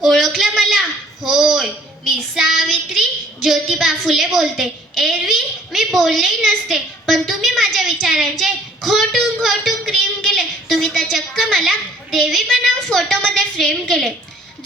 ओळखलं मला? होय, मी सावित्री ज्योतिबा फुले बोलते. एरवी मी बोललेही नसते, पण तुम्ही माझ्या विचारांचे खोटून खोटून क्रीम केले. तुम्ही तर चक्क मला देवी बनवून फोटोमध्ये फ्रेम केले.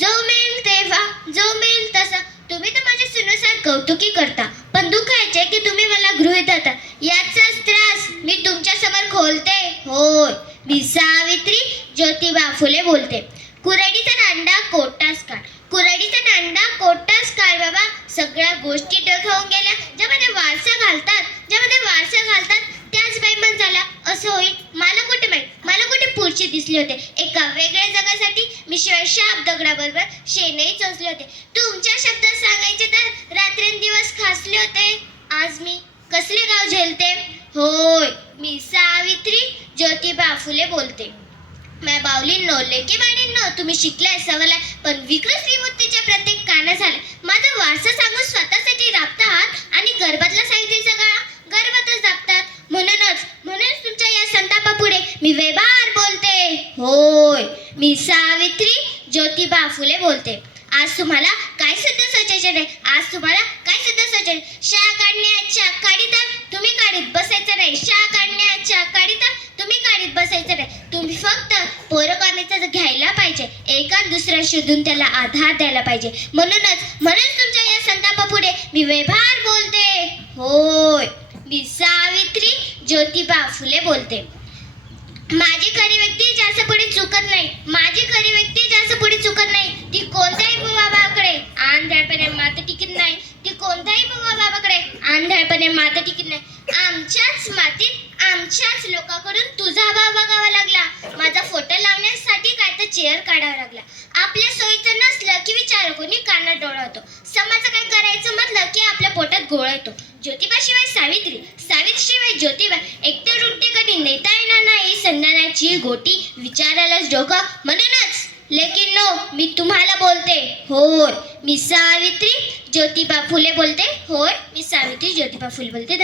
जो मिळेल तेव्हा, जो मिळेल तसा तुम्ही तर माझ्या सुनेसार कौतुकी करता, पण दुखायचे की तुम्ही मला गृहीत धरता. याचाच त्रास मी तुमच्या समोर खोलते. होय, मी सावित्री ज्योतिबा फुले बोलते. कुऱ्हाडीचा दांडा कोटास काढ, कुऱ्हाडीचा दांडा कोटास काढ बाबा. सगळ्या गोष्टी डोक्यावून गेल्या. ज्यामध्ये वारसा घालतात, ज्यामध्ये वारसा घालतात त्याच बाईमन झाला असं होईल. मला कुठे माहीत, मला कुठे पुढचे दिसले होते. एका वेगळ्या जगासाठी मी शिवाय शाप दगडाबरोबर शेणही चोचले होते. तुमच्या शब्दात सांगायचे तर रात्रंदिवस खासले होते. आज मी कसले गाव झेलते. होय, मी सावित्री ज्योतिबा फुले बोलते. मैं बावलींनो, लेके बाळींनो, तुम्ही शिकलाय सवरलाय, पण विकृत श्रीमूर्तीच्या प्रत्येक काना झाला. माझा वारसा सांगून स्वतःसाठी राबता आहात आणि गर्भातला सावित्रीचा गळा गर्भातच दाबतात. म्हणूनच तुमच्या या संतापापुढे मी व्यवहार बोलते. होय, मी सावित्री ज्योतिबा फुले बोलते. आज तुम्हाला काय सुद्धा सोचायचे नाही. आज तुम्हाला काय सुद्धा सोचायचे. शाळा काढण्याच्या काढीता तुम्ही काढीत बसायचं नाही. शाळा काढण्याच्या काढीता तुम्ही काढीत बसायचं नाही. तुम्ही फक्त पोरकामीचं घ्यायला पाहिजे. एका दुसरा शोधून त्याला आधार द्यायला पाहिजे. म्हणूनच तुमच्या या संतापापुढे मी व्यवहार बोलते. होय, मी सावित्री ज्योतिबा फुले बोलते. माझी खरी व्यक्ती जास्त पुढे चुकत नाही. माझी खरी व्यक्ती जास्त पुढे चुकत नाही. ती कोणत्याही बाबाकडे आंधळपणे मात्र टिकत नाही. ती कोणत्याही बाबाकडे आंधळपणे मात्र टिकत नाही. आमच्याच मातीत आमच्याच लोकांकडून तुझा भाव बघावा लागला. माझा फोटो लावण्यासाठी काय तर चेअर काढावा लागला. आपल्या सोयीचं नसलं की विचार कोणी कानात डोळा होतो. समाज काय करायचं म्हटलं की आपल्या पोटात गोळा येतो. ज्योतिबाशिवाय सावित्री, सावित्रीशिवाय ज्योतिबा, एकटे रुट्टे कधी नेता येणार नाही. संधानाची गोटी विचारायलाच डोकं. म्हणूनच लेकिन नो, मी तुम्हाला बोलते. होय, मी सावित्री ज्योतिबा फुले बोलते. होय, मी सावित्री ज्योतिबा फुले बोलते.